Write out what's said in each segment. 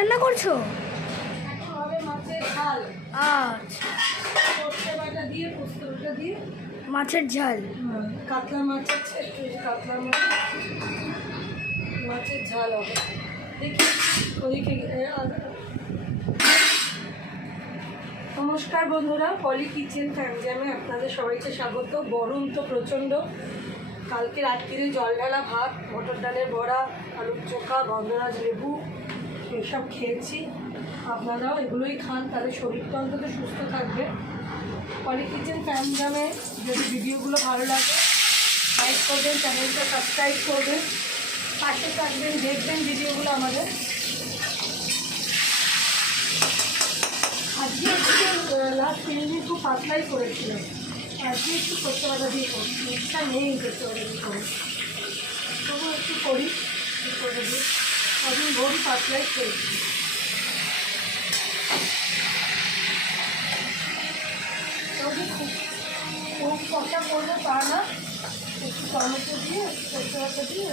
রান্না করছো? মাছের ঝাল। আচ্ছা, সর্ষে বাটা দিয়ে পোস্তটা দিয়ে মাছের ঝাল। কাতলা মাছ আছে, একটু কাতলা মাছের ঝাল হবে। দেখি ওদিকে। নমস্কার বন্ধুরা, পলি কিচেন ফ্যামিলিয়ামে আপনাদের সবাইকে স্বাগত। গরম তো প্রচণ্ড। কালকে রাত্রিরে জল ঢালা ভাত, মটর ডালের বড়া, আলুর চোখা, গন্ধরাজ লেবু এসব খেয়েছি। আপনারাও এগুলোই খান, তাহলে শরীরটা অন্তত সুস্থ থাকবে। পলি কিচেন ফ্যামিলিয়ামে যদি ভিডিওগুলো ভালো লাগে লাইক করবেন, চ্যানেলটা সাবস্ক্রাইব করবেন, পাশে থাকবেন, দেখবেন ভিডিওগুলো আমাদের। আজকে একটু লাস্ট 3 দিন খুব পাতলাই করেছিলাম, আজকে একটু সর্ষে বাটা দিয়ে করছি। ইচ্ছা নেই সর্ষে বাটা দিয়ে করি, তবু একটু করি সর্ষে বাটা দিয়ে। কদিন ভোর পাতলাই করেছি। তবে খুব কষা করবো তা না, একটু টমেটো দিয়ে সর্ষে বাটা দিয়ে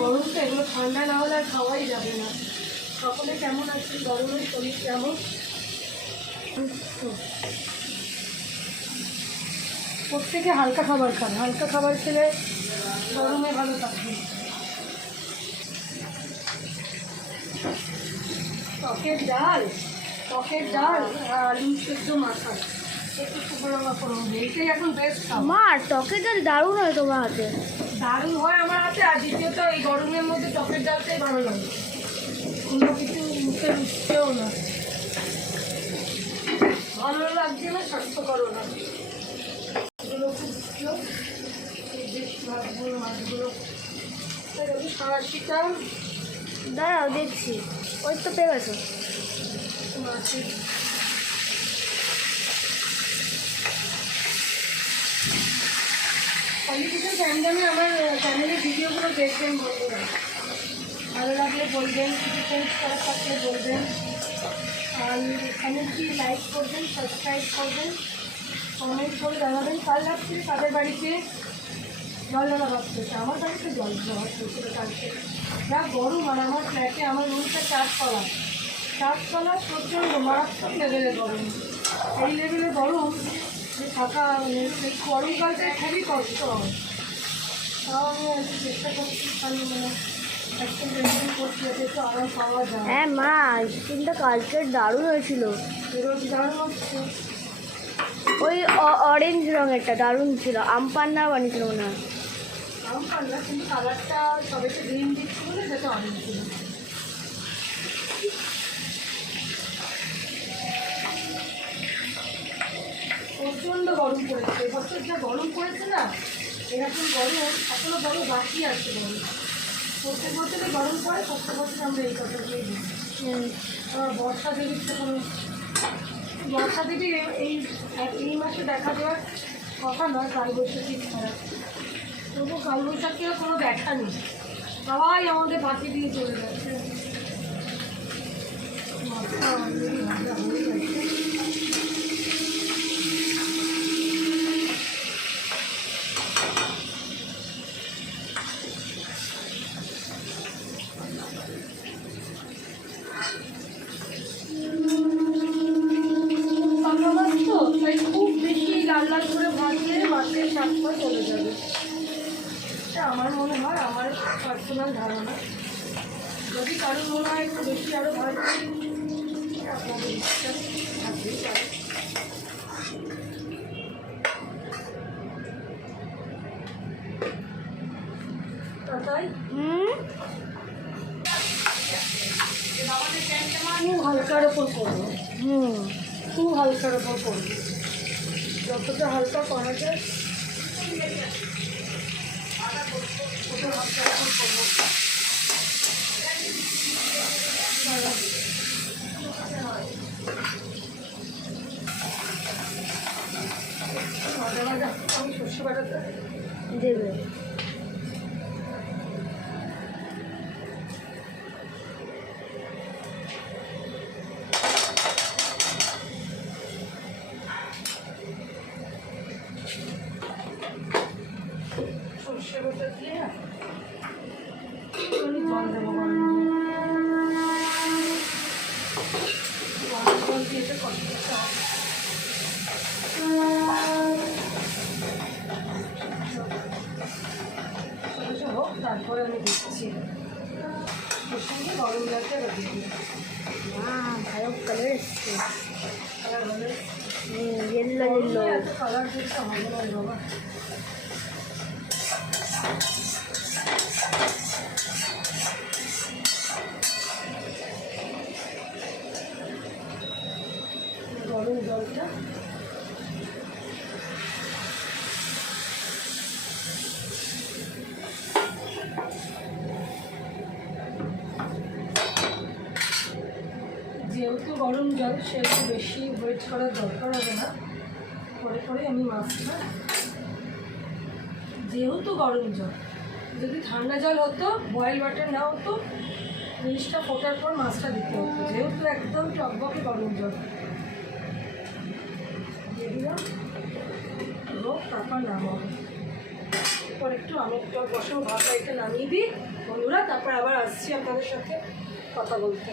গরম তো, এগুলো ঠান্ডা না হলে আর খাওয়াই যাবে না। সকলে কেমন আছে? গরমের শরীর কেমন? প্রত্যেকে হালকা খাবার খান, হালকা খাবার খেলে গরমে ভালো থাকবে। টকের ডাল আর আলু সেদ্ধ মাথা একটু শুকনো লঙ্কা ফোড়ন দিয়ে, এটাই এখন বেস্ট খাবার। মা, টকের ডাল দারুণ হয় তোমার হাতে। দারুণ হয় আমার হাতে। আর দ্বিতীয়ত এই গরমের মধ্যে টকের ডালটাই ভালো লাগে, অন্য কিছু মুখে রুচছেও না, ভালো লাগছে না, স্বাস্থ্যকরও না। এগুলো খুব প্রিয়, এই দেশি মাছগুলো সারাশিটা দাঁড়াও দেখছি, ওই তো পেয়ে গেছো। মাছের পলিটিক্যাল ফ্যান্ডামে আমার চ্যানেলের ভিডিওগুলো দেখবেন বন্ধুরা। ভালো লাগলে বলবেন, কিছু চেঞ্জ করার থাকলে বলবেন। আর এখানে কি লাইক করবেন, সাবস্ক্রাইব করবেন, কমেন্ট করে জানাবেন। কাল রাত্রে তাদের বাড়িতে জল ঢালা ভাত হয়েছে, আমার বাড়িতে জল ঢালা ভাত হয়েছিল কালকে। যা গরম, আর আমার ফ্ল্যাটে আমার রুমটা 4 তলা প্রচণ্ড মারাত্মক লেভেলে গরম। এই লেভেলে গরম যে থাকা, মানে এই গরমকালটায় খুবই কষ্ট হয়। তাও আমি একটু চেষ্টা করছি, মানে একটা মেনটেন করছি যাতে একটু আরাম পাওয়া যায়। হ্যাঁ মা, আইসক্রিমটা কালকে দারুণ হয়েছিল। রোজ দারুণ হচ্ছে। ওই অরেঞ্জ রঙেরটা দারুণ ছিল, আম পান্না বানিয়েছিল মনে হয়। আম পান্না, কিন্তু কালারটা সবাইকে গ্রিন দিচ্ছি বলে যাতে অরেঞ্জ ছিল। প্রচণ্ড গরম পড়েছে এবছর, যা গরম পড়েছে না, এরকম গরম এখনো বড় বাকি আছে। গরম প্রত্যেক বছরে গরম পড়ে, প্রত্যেক বছর আমরা এই কথাটাই বলি। বর্ষা দেবীর তো কোনো, বর্ষা দেবী এই মাসে দেখা দেওয়ার কথা নয়, কালবৈশাখী ছাড়া। তবু কালবৈশাখীরও কোনো দেখা নেই, সবাই আমাদের বাকি দিয়ে চলে যাচ্ছে। মাথা অলরেডি ভাজা হয়ে যাচ্ছে। খুব বেশি লাল লাল করে ভাজলে মাছের স্বাদটা চলে যাবে, এটা আমার মনে হয়, আমার পার্সোনাল ধারণা। যদি কারোর মনে হয় একটু বেশি আরও ভাজবে, আপনাদের ইচ্ছা থাকতেই পারে। তাই খুব হালকার ওপর করবো, খুব হালকার ওপর করবো, যতটা হালকা করা যায় তত হালকার ওপর করবো। আমি সর্ষে বাটাতে দেবে। সর্ষে বাটা দিয়ে একটুখানি জল দেবো, গরম জল দিয়ে এটা কষতে হবে। হোক, তারপরে আমি দিচ্ছি ওর সঙ্গে গরম জলটা দিয়ে দিই। ভালো কালার এসছে, কালার হলে ইয়েলো ইয়েলো। এত কালার দিতে হবে না বাবা। গরম জলটা যেহেতু গরম জল সেহেতু বেশি ওয়েট করার দরকার হবে না। পরে পরে আমি মাছটা, যেহেতু গরম জল, যদি ঠান্ডা জল হতো, বয়েল ওয়াটার না হতো, জিনিসটা ফোটার পর মাছটা দিতে হতো। যেহেতু একদম টকবকে গরম জল দিয়ে দিলাম, হোক, তারপর নামাবো। এরপর আমি একটু বসাবো, ভাতটা এটা নামিয়ে দিই বন্ধুরা, তারপর আবার আসছি আপনাদের সাথে কথা বলতে।